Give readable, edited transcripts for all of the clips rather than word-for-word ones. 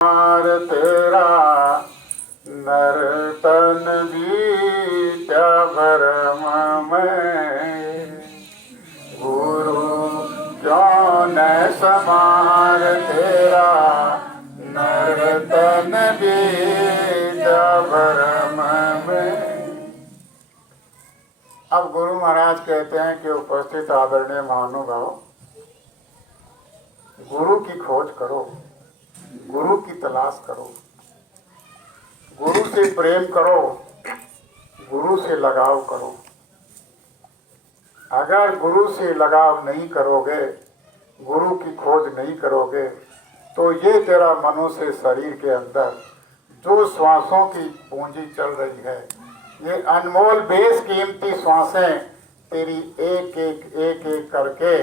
मार तेरा नर्तन भी क्या भरम में, गुरु क्यों न समार तेरा नर्तन भी क्या भरम में। अब गुरु महाराज कहते हैं कि उपस्थित आदरणीय महानुभाव, गुरु की खोज करो, गुरु की तलाश करो, गुरु से प्रेम करो, गुरु से लगाव करो। अगर गुरु से लगाव नहीं करोगे, गुरु की खोज नहीं करोगे, तो ये तेरा मनुष्य शरीर के अंदर जो श्वासों की पूंजी चल रही है, ये अनमोल बेशकीमती श्वासें तेरी एक एक करके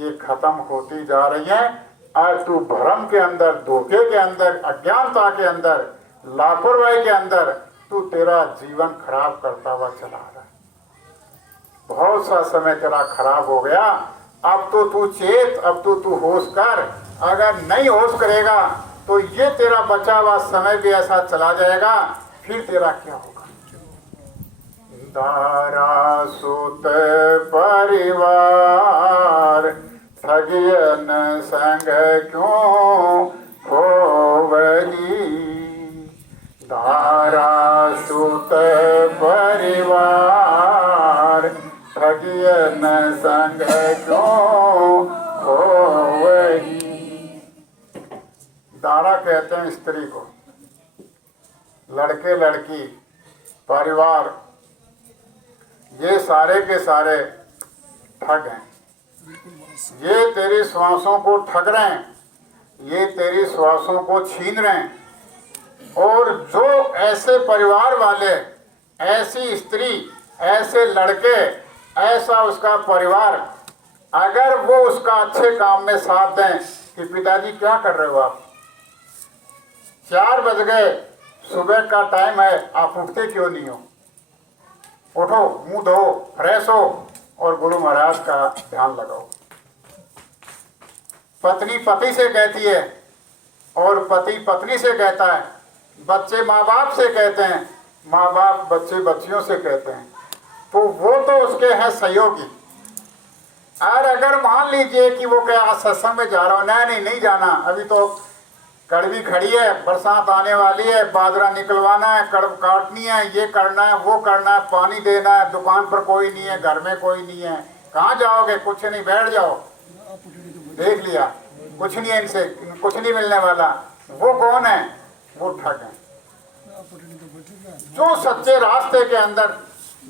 ये खत्म होती जा रही हैं। और तू भ्रम के अंदर, धोखे के अंदर, अज्ञानता के अंदर, लापरवाही के अंदर तू तेरा जीवन खराब करता हुआ चला रहा है। बहुत सा समय तेरा खराब हो गया। अब तो तू चेत, अब तो तू होश कर। अगर नहीं होश करेगा तो ये तेरा बचा हुआ समय भी ऐसा चला जाएगा, फिर तेरा क्या होगा। दारा सुत परिवार ठगियन संग क्यों होवही, दारा सुत परिवार ठगियन संग क्यों होवही। दारा कहते हैं स्त्री को, लड़के लड़की परिवार ये सारे के सारे ठग हैं। ये तेरी श्वासों को ठग रहे हैं, ये तेरी श्वासों को छीन रहे हैं। और जो ऐसे परिवार वाले, ऐसी स्त्री, ऐसे लड़के, ऐसा उसका परिवार, अगर वो उसका अच्छे काम में साथ दें कि पिताजी क्या कर रहे हो आप, 4 बज गए, सुबह का टाइम है, आप उठते क्यों नहीं हो, उठो, मुंह धो, फ्रेश हो और गुरु महाराज का ध्यान लगाओ। पत्नी पति से कहती है और पति पत्नी से कहता है, बच्चे माँ बाप से कहते हैं, माँ बाप बच्चे बच्चियों से कहते हैं। तो वो तो उसके हैं सहयोगी। और अगर मान लीजिए कि वो क्या सत्संग में जा रहा हो, नहीं जाना, अभी तो कड़वी खड़ी है, बरसात आने वाली है, बाजरा निकलवाना है, कड़व काटनी है, ये करना है, वो करना है, पानी देना है, दुकान पर कोई नहीं है, घर में कोई नहीं है, कहाँ जाओगे, कुछ नहीं, बैठ जाओ, देख लिया, कुछ नहीं है, इनसे कुछ नहीं मिलने वाला। वो कौन है? वो ठग है। जो सच्चे रास्ते के अंदर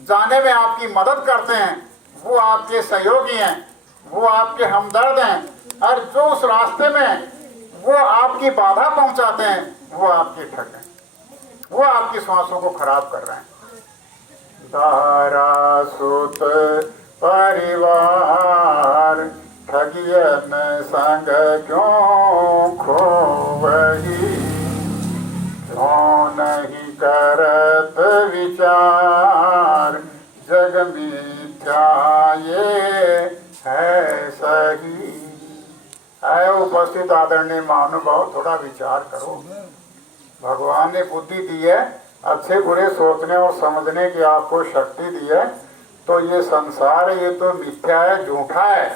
जाने में आपकी मदद करते हैं, वो आपके सहयोगी हैं, वो आपके हमदर्द हैं। और जो उस रास्ते में वो आपकी बाधा पहुंचाते हैं, वो आपके ठग हैं, वो आपकी श्वासों को खराब कर रहे हैं। दारा सुत परिवार ठगियन संग क्यों खोवही, क्यों नहीं करत विचार, जग मिथ्या ये है सही। है उपस्थित आदरणीय महानुभाव, थोड़ा विचार करो। भगवान ने बुद्धि दी है, अच्छे बुरे सोचने और समझने की आपको शक्ति दी है। तो ये संसार, ये तो मिथ्या है, झूठा है,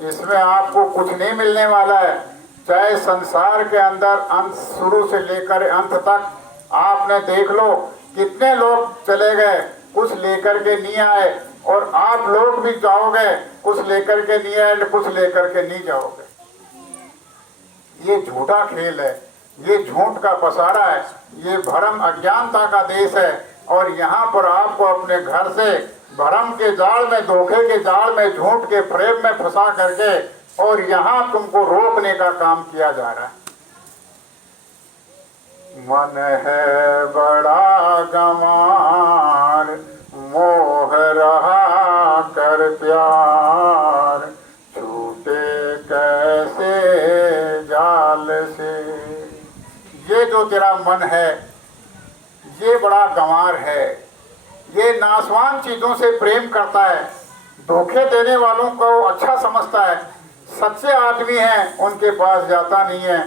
इसमें आपको कुछ नहीं मिलने वाला है। चाहे संसार के अंदर अंत, शुरू से लेकर अंत तक आपने देख लो, कितने लोग चले गए, कुछ लेकर के नहीं आए, और आप लोग भी जाओगे, कुछ लेकर के नहीं आए, कुछ लेकर के नहीं जाओगे। ये झूठा खेल है, ये झूठ का पसारा है, ये भ्रम अज्ञानता का देश है। और यहाँ पर आपको अपने घर से भ्रम के जाल में, धोखे के जाल में, झूठ के प्रेम में फंसा करके, और यहाँ तुमको रोकने का काम किया जा रहा है। मन है बड़ा गंवार, मोह रहा कर प्यार, छूटे कैसे जाल से। ये जो तेरा मन है, ये बड़ा गंवार है, ये नासवान चीजों से प्रेम करता है, धोखे देने वालों को अच्छा समझता है, सच्चे आदमी हैं उनके पास जाता नहीं है,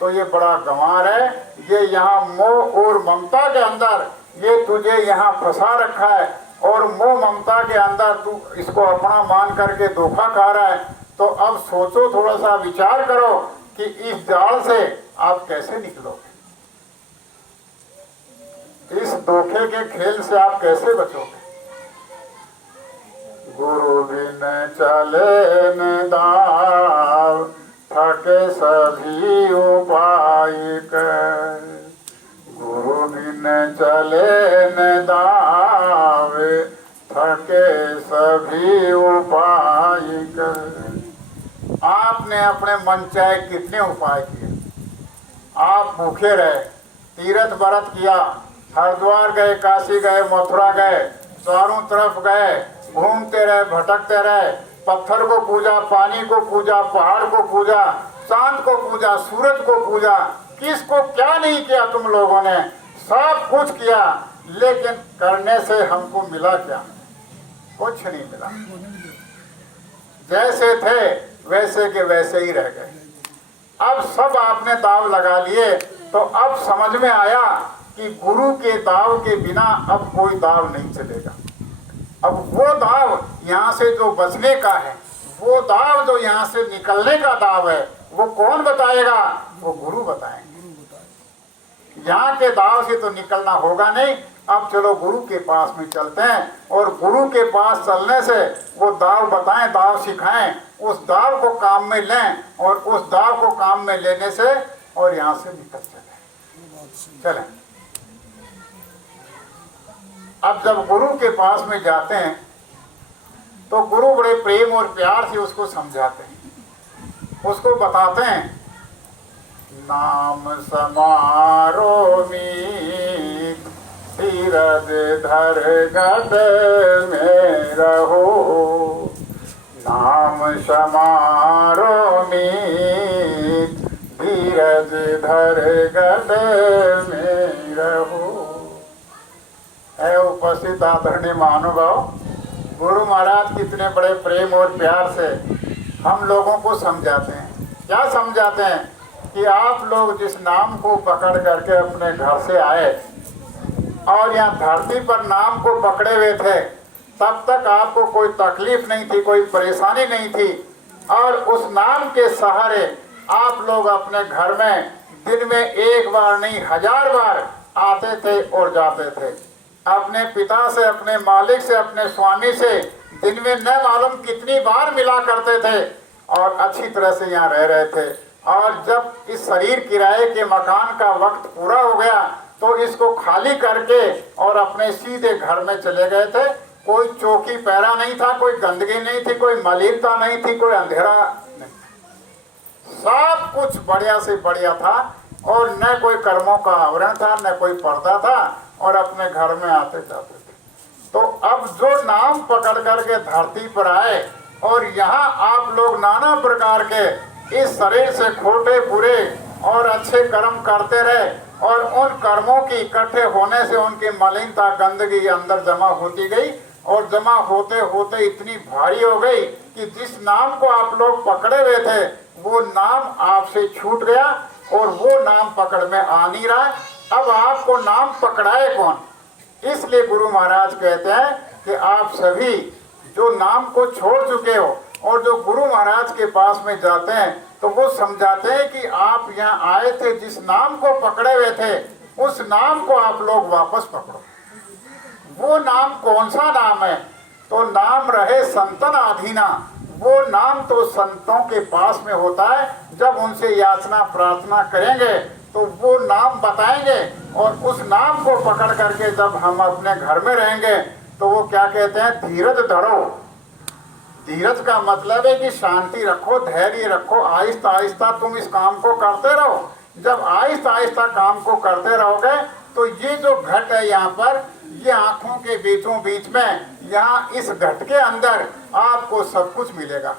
तो ये बड़ा गंवार है, ये यहाँ मोह और ममता के अंदर ये तुझे यहाँ फंसा रखा है, और मोह ममता के अंदर तू इसको अपना मान करके धोखा खा रहा है। तो अब सोचो, थोड़ा सा विचार करो कि इस जाल से आप कैसे निकलोगे, इस धोखे के खेल से आप कैसे बचोगे। गुरु बिन चले न दाव, थके सभी उपाय कर। गुरु बिन चले न दाव, थके सभी उपाय कर। आपने अपने मन चाहे कितने उपाय किए, आप भूखे रहे, तीर्थ व्रत किया, हरिद्वार गए, काशी गए, मथुरा गए, चारों तरफ गए, घूमते रहे, भटकते रहे, पत्थर को पूजा, पानी को पूजा, पहाड़ को पूजा, चांद को पूजा, सूरज को पूजा, किसको क्या नहीं किया तुम लोगों ने, सब कुछ किया, लेकिन करने से हमको मिला क्या? कुछ नहीं मिला। जैसे थे वैसे के वैसे ही रह गए। अब सब आपने दाव लगा लिए, तो अब समझ में आया कि गुरु के दाव के बिना अब कोई दाव नहीं चलेगा। अब वो दाव यहाँ से जो बचने का है, वो दाव जो यहाँ से निकलने का दाव है, वो कौन बताएगा? वो गुरु बताएंगे। यहाँ के दाव से तो निकलना होगा नहीं। अब चलो गुरु के पास में चलते हैं, और गुरु के पास चलने से वो दाव बताएं, दाव सिखाएं, उस दाव को काम में लें, और उस दाव को काम में लेने से और यहाँ से निकल चलें। अब जब गुरु के पास में जाते हैं तो गुरु बड़े प्रेम और प्यार से उसको समझाते हैं, उसको बताते हैं, नाम समारो मीत, धीरज धर गट में रहो। नाम समारो मीत, धीरज धर गट में रहो। है उपस्थित आदरणीय महानुभाव, गुरु महाराज कितने बड़े प्रेम और प्यार से हम लोगों को समझाते हैं। क्या समझाते हैं? कि आप लोग जिस नाम को पकड़ करके अपने घर से आए और यहाँ धरती पर नाम को पकड़े हुए थे, तब तक आपको कोई तकलीफ नहीं थी, कोई परेशानी नहीं थी, और उस नाम के सहारे आप लोग अपने घर में दिन में एक बार नहीं 1000 बार आते थे और जाते थे। अपने पिता से, अपने मालिक से, अपने स्वामी से दिन में न मालूम कितनी बार मिला करते थे, और अच्छी तरह से यहाँ रह रहे थे। और जब इस शरीर किराए के मकान का वक्त पूरा हो गया तो इसको खाली करके और अपने सीधे घर में चले गए थे। कोई चौकी पैरा नहीं था, कोई गंदगी नहीं थी, कोई मलिनता नहीं थी, कोई अंधेरा नहीं, सब कुछ बढ़िया से बढ़िया था, और न कोई कर्मों का आवरण था, न कोई पर्दा था, और अपने घर में आते जाते थे। तो अब जो नाम पकड़ करके धरती पर आए, और यहाँ आप लोग नाना प्रकार के इस शरीर से खोटे बुरे और अच्छे कर्म करते रहे, और उन कर्मों की इकट्ठे होने से उनकी मलिनता, गंदगी अंदर जमा होती गई, और जमा होते होते इतनी भारी हो गई कि जिस नाम को आप लोग पकड़े हुए थे वो नाम आपसे छूट गया, और वो नाम पकड़ में आ नहीं रहा। अब आपको नाम पकड़ाए कौन? इसलिए गुरु महाराज कहते हैं कि आप सभी जो नाम को छोड़ चुके हो और जो गुरु महाराज के पास में जाते हैं, तो वो समझाते हैं कि आप यहाँ आए थे, जिस नाम को पकड़े हुए थे उस नाम को आप लोग वापस पकड़ो। वो नाम कौन सा नाम है? तो नाम रहे संतन आधीना। वो नाम तो संतों के पास में होता है, जब उनसे याचना प्रार्थना करेंगे तो वो नाम बताएंगे, और उस नाम को पकड़ करके जब हम अपने घर में रहेंगे तो वो क्या कहते हैं? धीरज धरो। धीरज का मतलब है कि शांति रखो, धैर्य रखो, आहिस्ता आहिस्ता तुम इस काम को करते रहो। जब आहिस्ता आहिस्ता काम को करते रहोगे तो ये जो घट है यहाँ पर, ये आंखों के बीचों बीच में, यहाँ इस घट के अंदर आपको सब कुछ मिलेगा।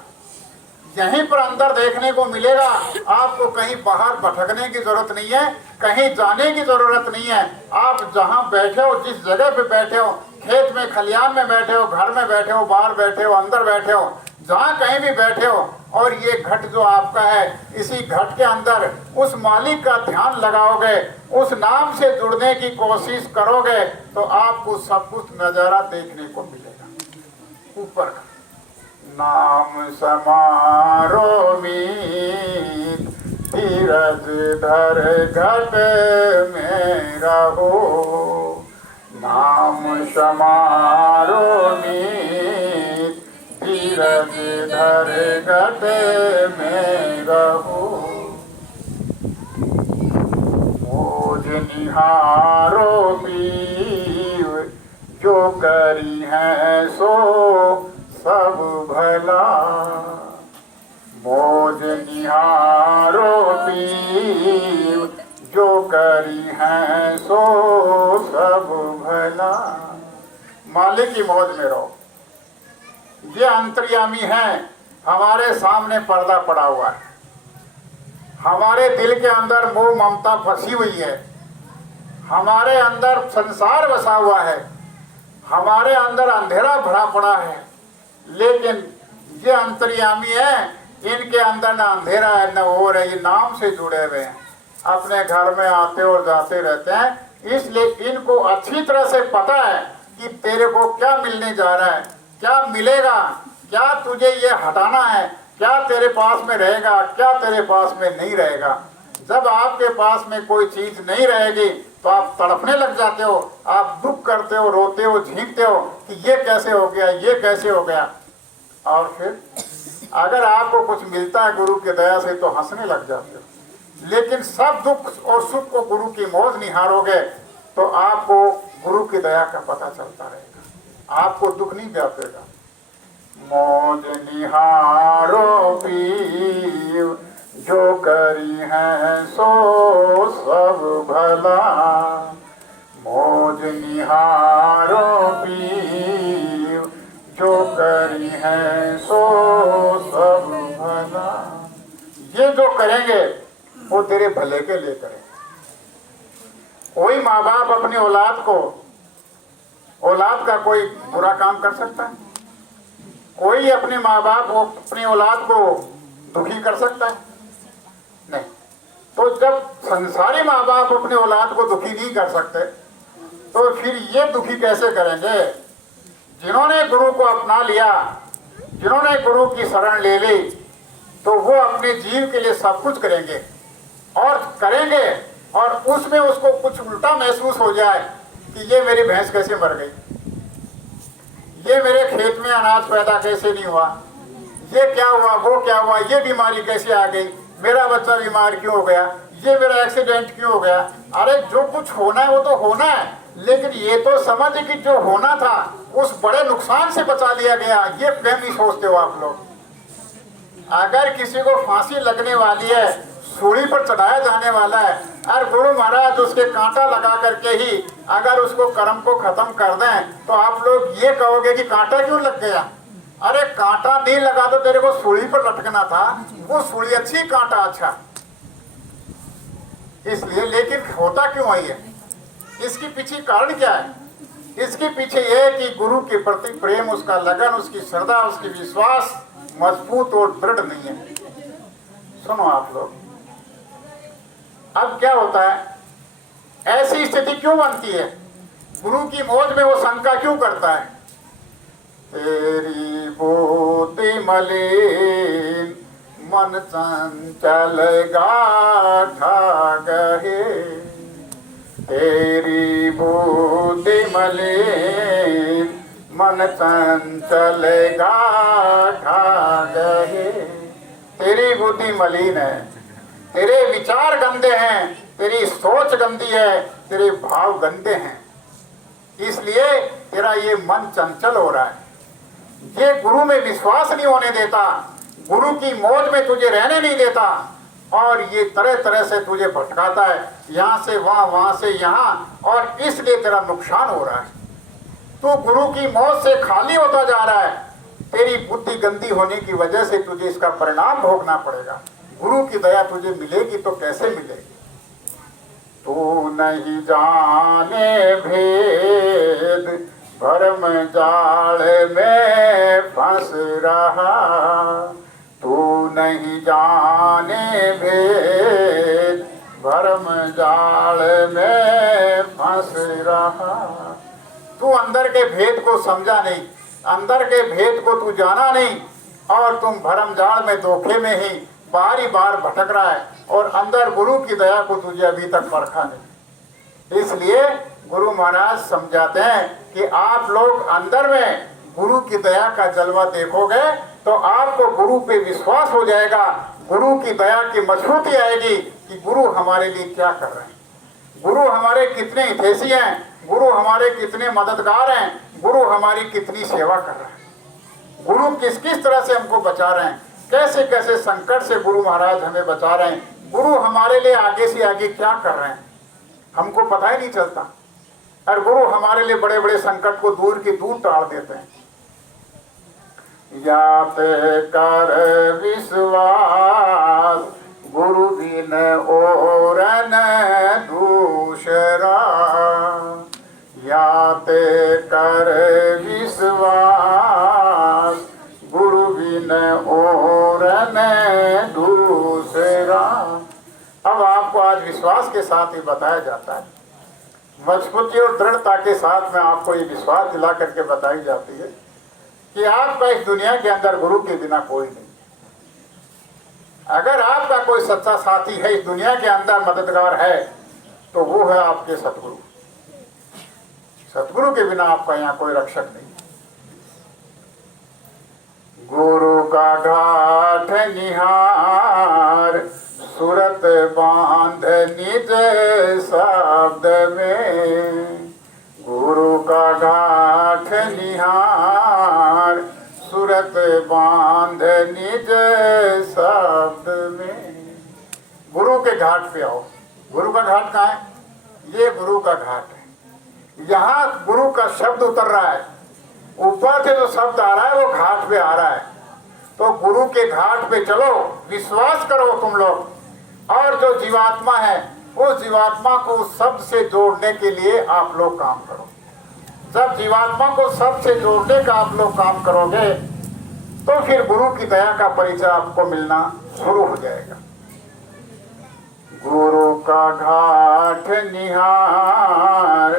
यहीं पर अंदर देखने को मिलेगा। आपको कहीं बाहर भटकने की जरूरत नहीं है, कहीं जाने की जरूरत नहीं है। आप जहाँ बैठे हो, जिस जगह पे बैठे हो, खेत में, खलियान में बैठे हो, घर में बैठे हो, बाहर बैठे हो, अंदर बैठे हो, जहाँ कहीं भी बैठे हो, और ये घट जो आपका है, इसी घट के अंदर उस मालिक का ध्यान लगाओगे, उस नाम से जुड़ने की कोशिश करोगे, तो आपको सब कुछ नजारा देखने को मिलेगा। ऊपर का नाम समारो मीत, धीरज धर घट में रहो। नाम समारो मीत, धीरज धर घट में रहो। मोज निहारो पीव, जो करी है सो सब भला। मोज निहारो पीव, जो करी है सो सब भला। मालिक की मौज में रहो। ये अंतर्यामी है, हमारे सामने पर्दा पड़ा हुआ है, हमारे दिल के अंदर मोह ममता फंसी हुई है, हमारे अंदर संसार बसा हुआ है, हमारे अंदर अंधेरा भरा पड़ा है। लेकिन ये अंतर्यामी है, इनके अंदर न अंधेरा है न और है, ये नाम से जुड़े हुए हैं, अपने घर में आते और जाते रहते हैं। इसलिए इनको अच्छी तरह से पता है कि तेरे को क्या मिलने जा रहा है, क्या मिलेगा, क्या तुझे ये हटाना है, क्या तेरे पास में रहेगा, क्या तेरे पास में नहीं रहेगा। जब आपके पास में कोई चीज नहीं रहेगी तो आप तड़पने लग जाते हो, आप दुख करते हो, रोते हो, झींकते हो कि ये कैसे हो गया, ये कैसे हो गया। और फिर अगर आपको कुछ मिलता है गुरु की दया से तो हंसने लग जाते हो। लेकिन सब दुख और सुख को गुरु की मौज निहारोगे तो आपको गुरु की दया का पता चलता रहेगा, आपको दुख नहीं व्यापेगा। मौज निहारो पीव, जो करी है सो सब भला। मौज निहारो पीव, जो करी है सो सब भला। ये जो करेंगे वो तेरे भले के लिए करेंगे। कोई माँ बाप अपनी औलाद को, औलाद का कोई बुरा काम कर सकता है? कोई अपने माँ बाप को, अपनी औलाद को दुखी कर सकता है? नहीं। तो जब संसारी माँ बाप अपने औलाद को दुखी नहीं कर सकते तो फिर ये दुखी कैसे करेंगे? जिन्होंने गुरु को अपना लिया, जिन्होंने गुरु की शरण ले ली, तो वो अपने जीव के लिए सब कुछ करेंगे और करेंगे, और उसमें उसको कुछ उल्टा महसूस हो जाए कि ये मेरी भैंस कैसे मर गई, ये मेरे खेत में अनाज पैदा कैसे नहीं हुआ, ये क्या हुआ, वो क्या हुआ, ये बीमारी कैसे आ गई, मेरा बच्चा बीमार क्यों हो गया, ये मेरा एक्सीडेंट क्यों हो गया। अरे जो कुछ होना है वो तो होना है, लेकिन ये तो समझ कि जो होना था उस बड़े नुकसान से बचा लिया गया। ये प्रेमी सोचते हो आप लोग। अगर किसी को फांसी लगने वाली है, सूली पर चढ़ाया जाने वाला है, और गुरु महाराज उसके कांटा लगा करके ही अगर उसको कर्म को खत्म कर दें तो आप लोग ये कहोगे कि कांटा क्यों लग गया। अरे कांटा नहीं लगा तो तेरे को सूली पर लटकना था, वो सूली अच्छी, कांटा अच्छा, इसलिए। लेकिन होता क्यों है ये, इसके पीछे कारण क्या है? इसके पीछे यह है कि गुरु के प्रति प्रेम, उसका लगन, उसकी श्रद्धा, उसकी विश्वास मजबूत और दृढ़ नहीं है। सुनो आप लोग, अब क्या होता है, ऐसी स्थिति क्यों बनती है? गुरु की मौज में वो शंका क्यों करता है? तेरी बूटी मलिन, मन चंचल गाठा गहे। तेरी बूटी मलिन, मन चंचल गाठा गहे। तेरी बुद्धि मलिन है, तेरे विचार गंदे हैं, तेरी सोच गंदी है, तेरे भाव गंदे हैं, इसलिए तेरा ये मन चंचल हो रहा है। ये गुरु में विश्वास नहीं होने देता, गुरु की मौज में तुझे रहने नहीं देता, और ये तरह तरह से तुझे भटकाता है, यहाँ से वहाँ, वहाँ से यहाँ, और इसलिए तेरा नुकसान हो रहा है। तू गुरु की मौज से खाली होता जा रहा है। तेरी बुद्धि गंदी होने की वजह से तुझे इसका परिणाम भोगना पड़ेगा। गुरु की दया तुझे मिलेगी तो कैसे मिलेगी? तू नहीं जाने भेद, भरम जाल में फंस रहा। तू तू नहीं जाने भेद, भरम जाल में फंस रहा। तू अंदर के भेद को समझा नहीं, अंदर के भेद को तू जाना नहीं, और तुम भरम जाल में धोखे में ही बारी बार भटक रहा है, और अंदर गुरु की दया को तुझे अभी तक परखा नहीं। इसलिए गुरु महाराज समझाते हैं कि आप लोग अंदर में गुरु की दया का जलवा देखोगे तो आपको गुरु पे विश्वास हो जाएगा, गुरु की दया की मजबूती आएगी कि गुरु हमारे लिए क्या कर रहे हैं, गुरु हमारे कितने हितैषी हैं, गुरु हमारे कितने मददगार हैं, गुरु हमारी कितनी सेवा कर रहे हैं, गुरु किस किस तरह से हमको बचा रहे हैं, कैसे कैसे संकट से गुरु महाराज हमें बचा रहे हैं, गुरु हमारे लिए आगे से आगे क्या कर रहे हैं, हमको पता ही नहीं चलता। और गुरु हमारे लिए बड़े बड़े संकट को दूर की दूर टाल देते हैं। या पे कर विश्वास, गुरु बिन और न दूसरा। या पे कर विश्वास, गुरु बिन और न दूसरा। अब आपको आज विश्वास के साथ ही बताया जाता है, मजबूती और दृढ़ता के साथ में आपको ये विश्वास दिला करके बताई जाती है कि आपका इस दुनिया के अंदर गुरु के बिना कोई नहीं। अगर आपका कोई सच्चा साथी है इस दुनिया के अंदर, मददगार है, तो वो है आपके सतगुरु। सतगुरु के बिना आपका यहाँ कोई रक्षक नहीं। गुरु का घाट निहार, सूरत बांध निज शब्द में। गुरु का घाट निहार, सूरत बांध निज शब्द में। गुरु के घाट पे आओ। गुरु का घाट कहाँ है? ये गुरु का घाट है। यहाँ गुरु का शब्द उतर रहा है, ऊपर से जो शब्द आ रहा है वो घाट पे आ रहा है। तो गुरु के घाट पे चलो, विश्वास करो तुम लोग, और जो जीवात्मा है उस जीवात्मा को उस शब्द से जोड़ने के लिए आप लोग काम करो। जब जीवात्मा को शब्द से जोड़ने का आप लोग काम करोगे तो फिर गुरु की दया का परिचय आपको मिलना शुरू हो जाएगा। गुरु का घाट निहार,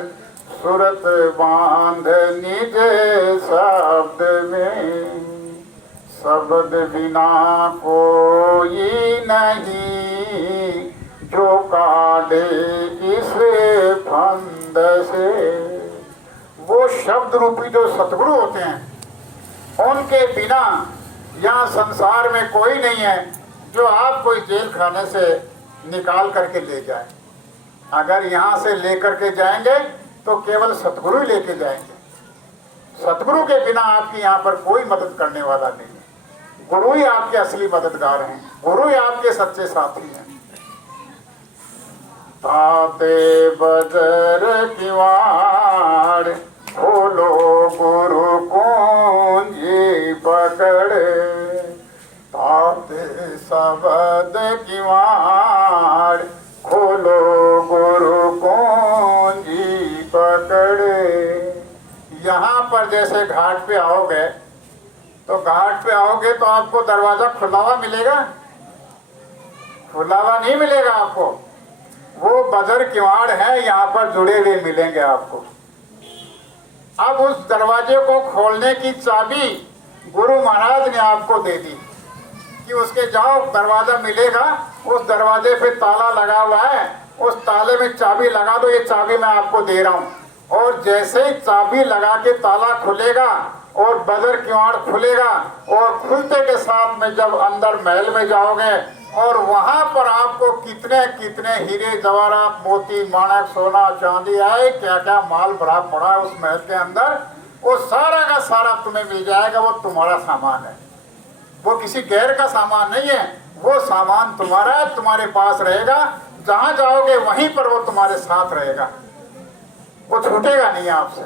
सूरत बांध निज शब्द में। शब्द बिना कोई नहीं, जो काटे इस फंद से। वो शब्द रूपी जो सतगुरु होते हैं, उनके बिना यहाँ संसार में कोई नहीं है जो आपको इस जेल खाने से निकाल करके ले जाए। अगर यहाँ से लेकर के जाएंगे तो केवल सतगुरु ही लेके जाएंगे। सतगुरु के बिना आपकी यहाँ पर कोई मदद करने वाला नहीं है। गुरु ही आपके असली मददगार हैं, गुरु ही आपके सच्चे साथी हैं। ताते बजर किवाड़, खोलो गुरु कुंजी पकड़े। ताते शब्द किवाड़, खोलो गुरु कुंजी पकड़े। यहाँ पर जैसे घाट पे आओगे तो घाट पे आओगे तो आपको दरवाजा खुला हुआ मिलेगा? खुला हुआ नहीं मिलेगा आपको। वो बजर किवाड़ है, यहाँ पर जुड़े हुए मिलेंगे आपको। अब उस दरवाजे को खोलने की चाबी गुरु महाराज ने आपको दे दी कि उसके जाओ, दरवाजा मिलेगा, उस दरवाजे पे ताला लगा हुआ है, उस ताले में चाबी लगा दो, ये चाबी मैं आपको दे रहा हूँ। और जैसे ही चाबी लगा के ताला खुलेगा और बजर किवाड़ खुलेगा, और खुलते के साथ में जब अंदर महल में जाओगे और वहां पर आपको कितने कितने हीरे जवाहरात मोती माणक सोना चांदी आए, क्या क्या माल भरा पड़ा है उस महल के अंदर, वो सारा का सारा तुम्हें मिल जाएगा। वो तुम्हारा सामान है, वो किसी गैर का सामान नहीं है। वो सामान तुम्हारा है, तुम्हारे पास रहेगा। जहां जाओगे वहीं पर वो तुम्हारे साथ रहेगा, वो छूटेगा नहीं आपसे।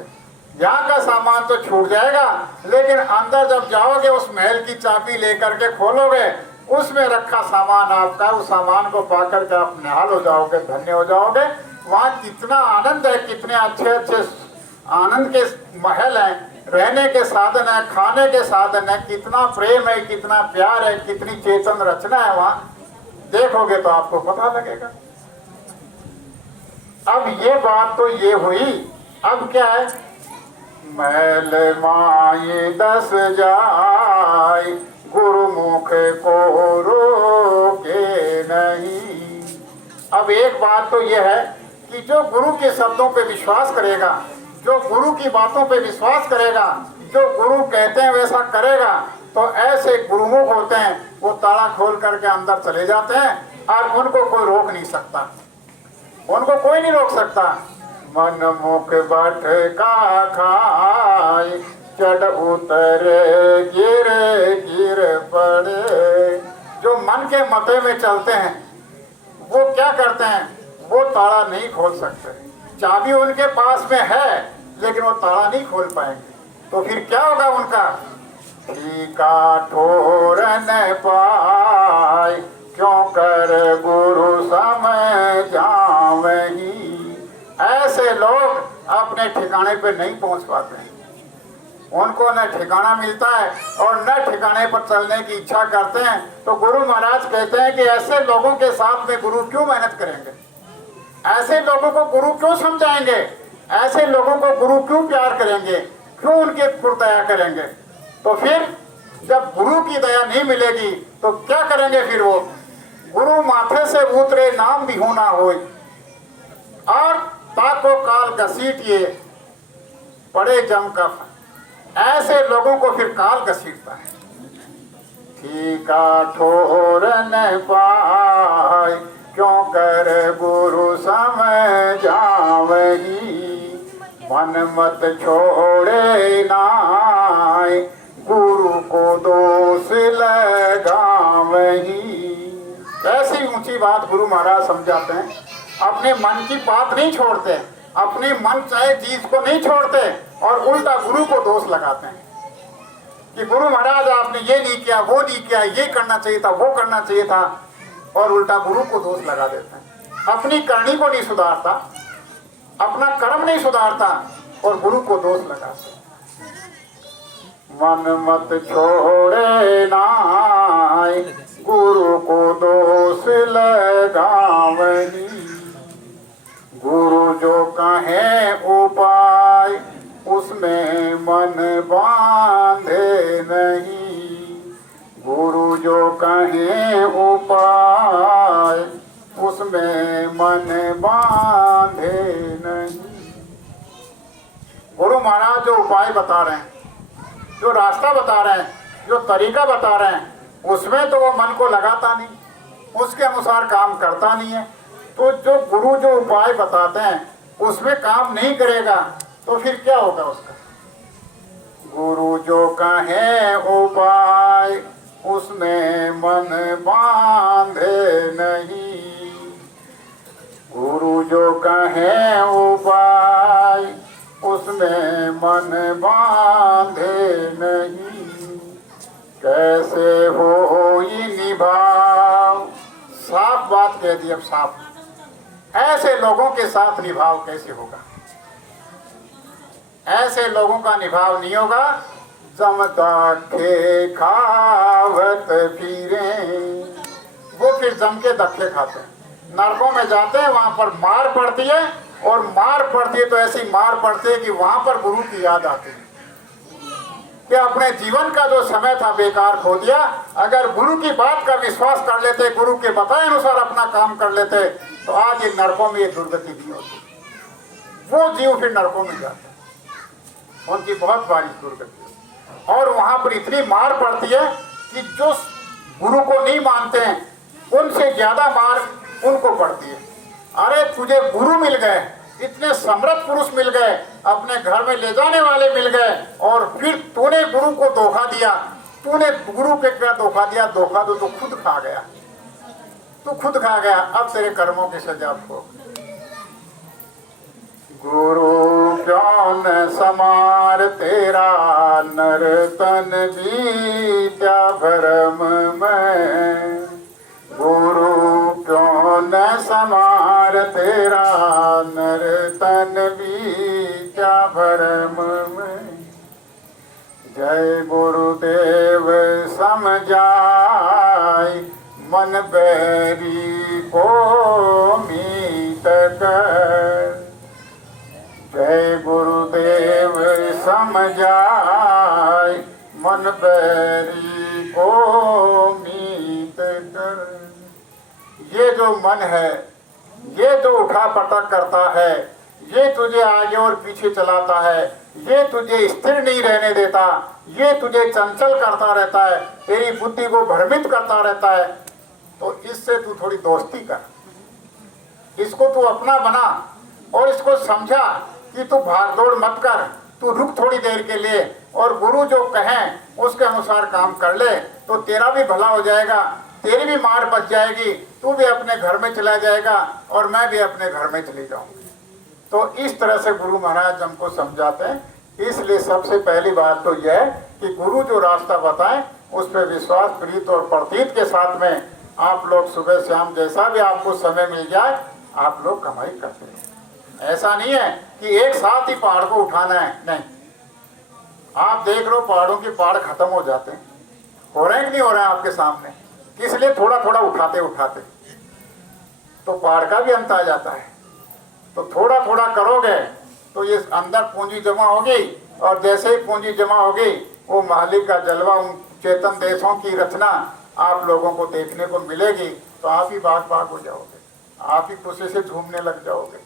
यहाँ का सामान तो छूट जाएगा, लेकिन अंदर जब जाओगे उस महल की चाबी लेकर के खोलोगे, उसमें रखा सामान आपका, उस सामान को पाकर के आप निहाल हो जाओगे, धन्य हो जाओगे। वहाँ कितना आनंद है, कितने अच्छे अच्छे आनंद के महल हैं, रहने के साधन है, खाने के साधन है, कितना प्रेम है, कितना प्यार है, कितनी चेतन रचना है वहां, देखोगे तो आपको पता लगेगा। अब ये बात तो ये हुई, अब क्या है, मैल माये दस जाय गुरुमुख को रोके नहीं। अब एक बात तो ये है कि जो गुरु के शब्दों पे विश्वास करेगा, जो गुरु की बातों पे विश्वास करेगा, जो गुरु कहते हैं वैसा करेगा, तो ऐसे गुरुमुख होते हैं, वो ताला खोल करके अंदर चले जाते हैं और उनको कोई रोक नहीं सकता, उनको कोई नहीं रोक सकता। मन मुख बट का खाए चढ़ उतरे गिर गिर पड़े। जो मन के मते में चलते हैं वो क्या करते हैं, वो ताला नहीं खोल सकते। चाबी उनके पास में है लेकिन वो ताला नहीं खोल पाएंगे। तो फिर क्या होगा उनका, का ठोर न पाए क्यों कर गुरु समय जावही। ऐसे लोग अपने ठिकाने पे नहीं पहुंच पाते हैं, उनको न ठिकाना मिलता है और न ठिकाने पर चलने की इच्छा करते हैं। तो गुरु महाराज कहते हैं कि ऐसे लोगों के साथ में गुरु क्यों मेहनत करेंगे, ऐसे लोगों को गुरु क्यों समझाएंगे, ऐसे लोगों को गुरु क्यों प्यार करेंगे, क्यों उनके ऊपर दया करेंगे। तो फिर जब गुरु की दया नहीं मिलेगी तो क्या करेंगे फिर वो, गुरु माथे से उतरे नाम भी होना हो और ताको काल घसीटिए पड़े जम का। ऐसे लोगों को फिर काल घसीटता है। ठीका ठोर न पाए क्यों कर गुरु समय जावही। मन मत छोड़े नाय गुरु को दोष लगावही। ऐसी ऊंची बात गुरु महाराज समझाते हैं। अपने मन की बात नहीं छोड़ते, अपने मन चाहे चीज को नहीं छोड़ते और उल्टा गुरु को दोष लगाते हैं कि गुरु महाराज आपने ये नहीं किया, वो नहीं किया, ये करना चाहिए था, वो करना चाहिए था, और उल्टा गुरु को दोष लगा देते हैं। अपनी करनी को नहीं सुधारता, अपना कर्म नहीं सुधारता और गुरु को दोष लगाते। मन मत छोड़े नाय गुरु को दोष लगावही। गुरु जो कहे उपाय उसमें मन बांधे नहीं। गुरु जो कहे उपाय उसमें मन बांधे नहीं। गुरु महाराज जो उपाय बता रहे हैं, जो रास्ता बता रहे हैं, जो तरीका बता रहे हैं, उसमें तो वो मन को लगाता नहीं, उसके अनुसार काम करता नहीं है। तो जो गुरु जो उपाय बताते हैं उसमें काम नहीं करेगा तो फिर क्या होगा उसका। गुरु जो कहे उपाय उसमें मन बांधे नहीं। गुरु जो कहे उपाय उसमें मन बांधे नहीं। कैसे हो ये निभाव, साफ बात कह दी अब साफ। ऐसे लोगों के साथ निभाव कैसे होगा, ऐसे लोगों का निभाव नहीं होगा। जमता के खावत फिरे, वो फिर जम के धक्के खाते हैं, नरकों में जाते हैं, वहां पर मार पड़ती है और मार पड़ती है तो ऐसी मार पड़ती है कि वहां पर गुरु की याद आती है कि अपने जीवन का जो समय था बेकार खो दिया। अगर गुरु की बात का विश्वास कर लेते, गुरु के बताए अनुसार अपना काम कर लेते तो आज ये नरकों में ये दुर्गति नहीं होती। वो जीव फिर नरकों में जाते, उनकी बहुत भारी दुर्गति। और वहां पर इतनी मार पड़ती है कि जो गुरु को नहीं मानते हैं उनसे ज्यादा मार उनको पड़ती है। अरे तुझे गुरु मिल गए, इतने समर्थ पुरुष मिल गए, अपने घर में ले जाने वाले मिल गए, और फिर तूने गुरु को धोखा दिया। तूने गुरु के क्या धोखा दिया, धोखा तो तू खुद खा गया, तू खुद खा गया। अब तेरे कर्मों की सजा भोग। गुरु क्यों न समार तेरा नर्तन बीत्या भरम में। गुरु क्यों न समार तेरा नर्तन बीत्या भरम में। जय गुरुदेव समझाई मन बैरी को मीत कर। जय गुरुदेव समझाई मन बैरी को मीत कर। ये जो मन है, ये जो उठा पटक करता है, ये तुझे आगे और पीछे चलाता है, ये तुझे स्थिर नहीं रहने देता, ये तुझे चंचल करता रहता है, तेरी बुद्धि को भ्रमित करता रहता है, तो इससे तू थोड़ी दोस्ती कर, इसको तू अपना बना और इसको समझा कि तू भागदौड़ मत कर, तू रुक थोड़ी देर के लिए और गुरु जो कहें उसके अनुसार काम कर ले, तो तेरा भी भला हो जाएगा, तेरी भी मार बच जाएगी, तू भी अपने घर में चला जाएगा और मैं भी अपने घर में चली जाऊंगी। तो इस तरह से गुरु महाराज हमको समझाते हैं। इसलिए सबसे पहली बात तो यह है कि गुरु जो रास्ता बताएं उस पर विश्वास, प्रीत और प्रतीत के साथ में आप लोग सुबह शाम जैसा भी आपको समय मिल जाए आप लोग कमाई करते हैं। ऐसा नहीं है कि एक साथ ही पहाड़ को उठाना है, नहीं। आप देख लो पहाड़ों के पहाड़ खत्म हो जाते हैं, हो रहे हैं कि नहीं हो रहे हैं आपके सामने, किस लिए? थोड़ा थोड़ा उठाते उठाते तो पहाड़ का भी अंत आ जाता है। तो थोड़ा थोड़ा करोगे तो ये अंदर पूंजी जमा होगी और जैसे ही पूंजी जमा होगी वो मालिक का जलवा, उन चेतन देशों की रचना आप लोगों को देखने को मिलेगी। तो आप ही बाग बाग हो जाओगे, आप ही खुशी से झूमने लग जाओगे।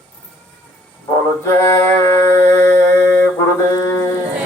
बोलो जय गुरुदेव।